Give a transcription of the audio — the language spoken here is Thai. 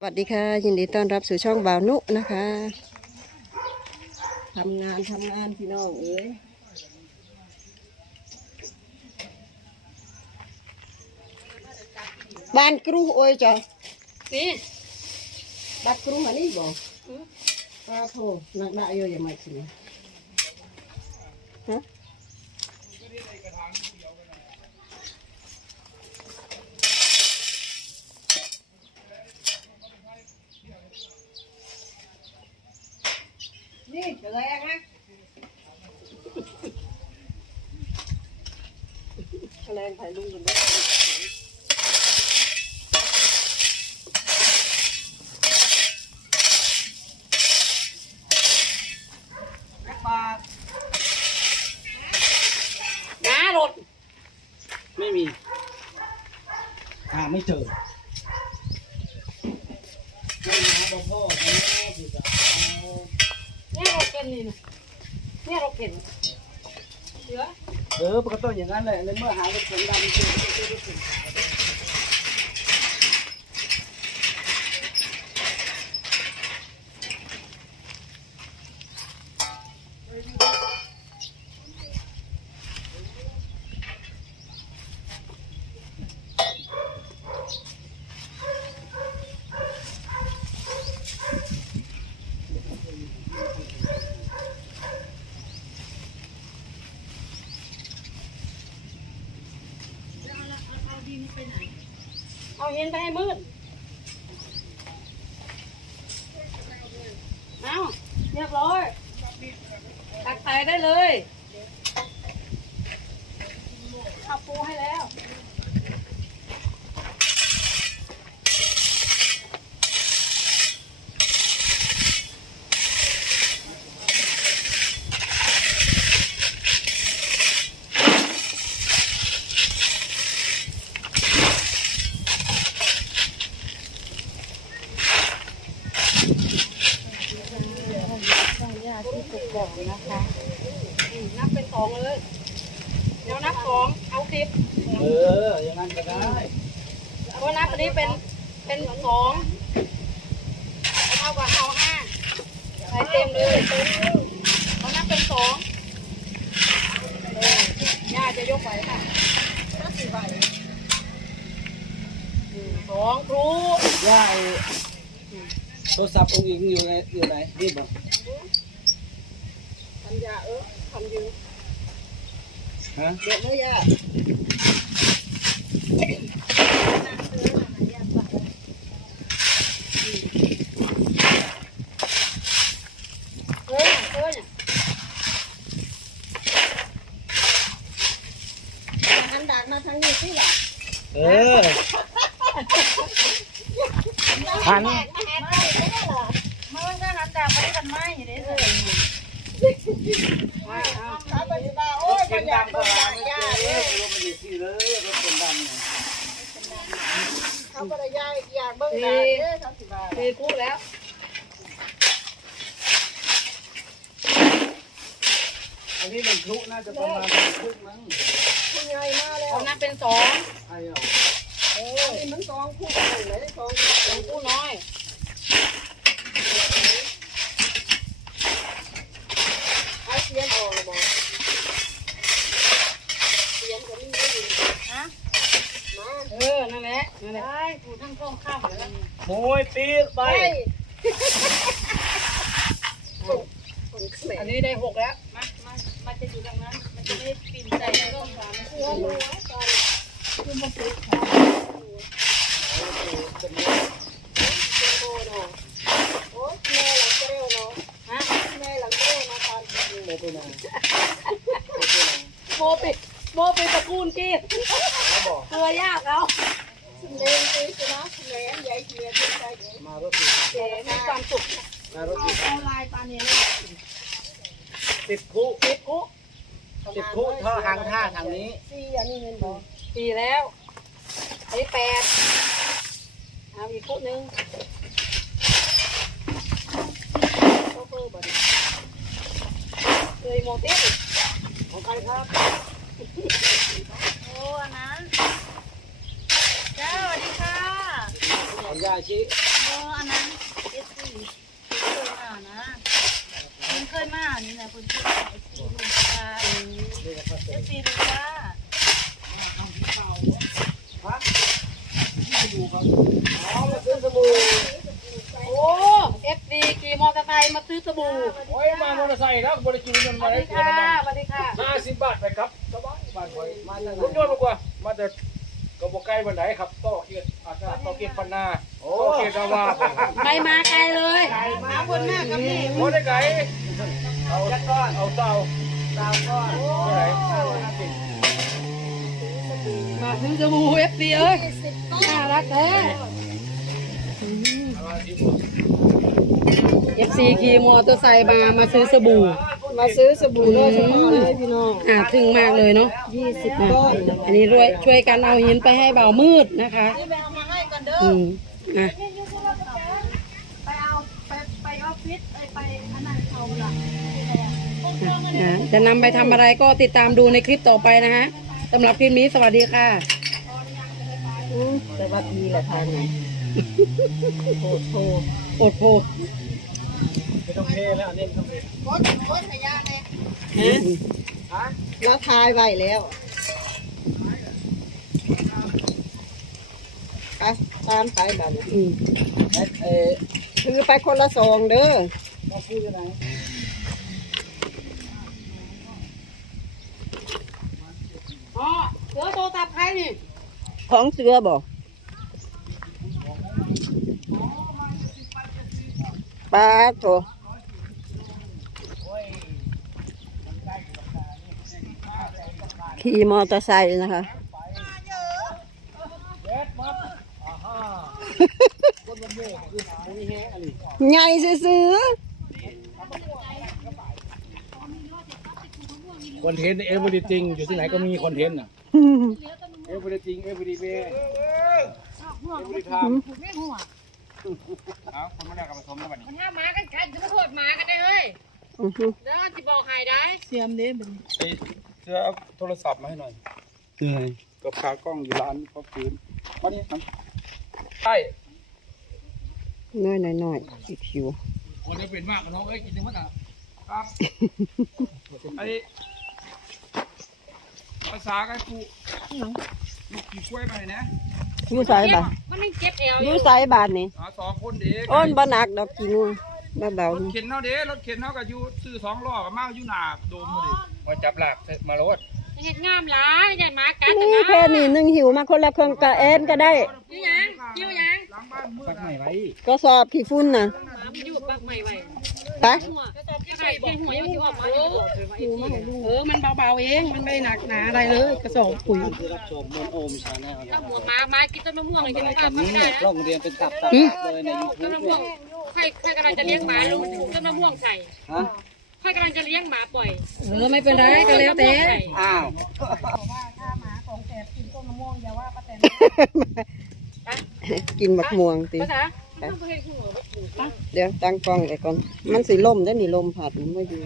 สวัสดีค่ะ ยินดีต้อนรับสู่ช่องบ่าวนุนะคะทำงานทำงานพี่น้องเอ้ยบ้านครูโอ้ยจ้ะนี่บ้านครูหันนี่บอกอ้าวโธ่นักได้เยอะยังไม่สิฮะ นี่จะแรงนะแรงถ่ายลุงกันด้วยน้ารถ ไม่มีหาไม่เจอไม่หาบ่พ่อแม่ผู้สาว เนี่ยรถเป็นนี่นะ เนี่ยรถเป็นเหลือเออมันก็ต้องอย่างนั้นแหละในเมื่อหารถเข็นดำเจอก็ต้อง เอาเห็นไปให้มืดเอาเรียบร้อยตักใส่ได้เลยเอาปูให้แล้ว อืมนับเป็นสองเลย เดี๋ยวนับสองเอาสิบเออ อย่างนั้นก็ได้เพราะนับอันนี้เป็นเป็นสองเท่ากับเอาห้าใส่เต็มเลยเขานับเป็นสองเออย่าจะยกไหวค่ะอืมสองครูย่าไอ้โทรศัพท์องค์อิงอยู่ในอยู่ไหนนี่บ่ ทำยาเออทำอยู่ฮะเดี๋ยวเลยยาเฮ้ยเฮ้ยอันดักมาทางนี้สิล่ะเออหันมันก็นัดดาไปกันไม่เด้อถ้าปฏิบัติโอ้ยเสีมัยนงอยาดักง กเบิ่ว่างอยากไม่ยาเจเลอยรถมันอยู่ที่เลยรถคนดำเนี่ยเขาปฏิยายอยากเบิ่งยาเด้อเขาสิว่าเทครูแล้วอันนี้มันพลุน่าจะประมาณครึ่งมั้งคุณยายมาแล้วเขานับเป็นสองไอ้เอาเออมันสองคู่กันเลยสองสองครูน้อย เอาเสียนออกแล้วบอกเสียนก็มีอยู่ ฮะ มา เออ นั่นแหละ นั่นแหละได้กูทั้งท้องข้ามแล้ว โอ้ยปีดไปไปคนเขมอัรนนี้ได้หกแล้ว มามามาจะอยู่ตรงนั้น มันจะได้ปีนใจในร่มสามเสื้อรู้ไว้ก่อนเป็นโบเนาะโอ้แม่หลังเกลียวเนาะฮะแม่หลังเกลียวมาตอนกินโมกุนาโบปิดโบปิดตระกูลกีดเขาบอกเกลือยากเอา สุดเลนตีสนะสุดเลนใหญ่เกียร์ที่ใจเดี๋ยวมารถติดเก๋มีความสุขเอาติดเอาลายปานนี้ติดคุติดคุติดคุท่อหางท่าทางนี้สี่อันนี้เงินบอกปีแล้วอันนี้แปดเอาอีกคุหนึ่งเพิ่มบ่ได้เคยโมติสของใครครับ โอ้อันนั้นจ้าสวัสดีค่ะ ของ ยาชิเออันนั้นเอสซีเคยมานะมันเคยมานี่นะคุณชื่อเอสซีลุงตาเอสซีลุงตาอ๋อมาซื้อสบู่โอ้เอฟดีขี่มอเตอร์ไซค์มาซื้อสบู่โอ้ยมามอเตอร์ไซค์แล้วบริกินเงินสมาวัสได้ดีเกินค่ะน้ำมันสวัสดีค่ะห้าสิบบาทไปครับสบายบาทไปมาจากไหนยอดมากกว่ามาจาก กระบอกไก่บันไดครับต่อเกียรติอากาศต่อเกียรติปันนาต่อเกียรติดาวาไม่มาไกลเลยมาคนแม่กับพี่โอ้ได้ไก่เอาจักก้อนเอาเตาสาวก่อนเท่าไหร่มาซื้อสบู่เอฟดีเอ้ยน่ารักแท้เอฟซีขี่มอเตอร์ไซค์มามาซื้อสบู่ มาซื้อสบู่โดยเฉพาะเลยพี่น้องอ่าถึงมากเลยเนาะยี่สิบอะก้อนอันนี้ด้วยช่วยกันเอาหินไปให้เบามืดนะคะนี่ไปเอามาให้กันเด้ออืมอะไปเอาไปไปออฟฟิศไปไปอันนั้นเขาล่ะอะจะนำไปทำอะไรก็ติดตามดูในคลิปต่อไปนะฮะสำหรับคลิปนี้สวัสดีค่ะแต่ว่ามีแหละทางไหนโอ้โหโอ้โห ไม่ต้องเทแล้วอันนี้ไม่ต้องเทแล้วทายไว้แล้วไปตามไปแบบนี้อืมเอ๊ะถือไปคนละซองเด้อต้องพูดยังไงอ๋อเสือโทรศัพท์ใครนี่ ของเสือบอกปลาโถ ขี่มอเตอร์ไซค์นะคะเด็ดมัดอ่าฮ่าคนมันเยอะคือมันมีแห้งอะไรใหญ่ซื้อคอนเทนต์เอเวอร์จริงอยู่ที่ไหนก็มีคอนเทนต์อะๆเอเวอร์จริงเอเวอร์ดีเบ้เอเวอร์ทำเอาคนมาแรกกับผสมแล้วบัดนี้มันห้ามมากันกันจะมาโทษมากันได้เฮ้ยอื้อหือเดี๋ยวจะบอกใครได้เสียมเด้เป็นไอ้เสื้อเอาโทรศัพท์มาให้หน่อยเหนื่อยกับขากล้องอยู่ร้านเขาคืนมานี่มันใช่น้อยๆน้อยอีกคิวคนจะเป็นมากกับน้องเอ้ยกินได้มั้งอะครับไอ้ภาษาไอ้ปูลูกกี่กล้วยไปนะอยู่ไสบ่ามันไม่เจ็บเอวออยู่ยู่ไสบาทนี่อ่าสองคนเด็กอ้นบ่หนักดอกกิ นว่าเบารถเข็นเท่าเด้รถเข็นเท่ากับอยู่ซื้อสองล้อกับมาอยู่หนาโดมมาดิมาจับหลักมารถเห็ดงามหลายใหญ่หมากัดๆจังนี่นะแค่นี้หนึงหิวมาคนละเครื่องกะเอ็นก็ได้อยู่ยังอยู่ยังหลังบ้านมืดไหนไว้ก็สอบขี้ฝุ่นน่ะมันอยู่ปักใหม่ไว้ไปหัวก็ตอบที่ใส่แค่หัวยังจะออกมาเออ มันเบาๆเอง มันไม่หนักหนาอะไรเลย กระสอบปุ๋ยคือรับชมมนโอมชาแนลนะถ้าหัวหมาหมากินต้นมะม่วงเลยกินข้าวไม่ได้นะกล้องเรียนเป็นตับตับเลยในยูทูต้นบมะม่วง ค่อยค่อยกำลังจะเลี้ยงหมาลุงต้นมะม่วงใส่ฮะค่อยกำลังจะเลี้ยงหมาปล่อยเออไม่เป็นไรก็แล้วแต่อ้าวกินบักม่วงติภาษาเดี๋ยวตั้งกล้องไว้ก่อนมันสิล่มได้อนี่ลมพัดมันบ่อยู่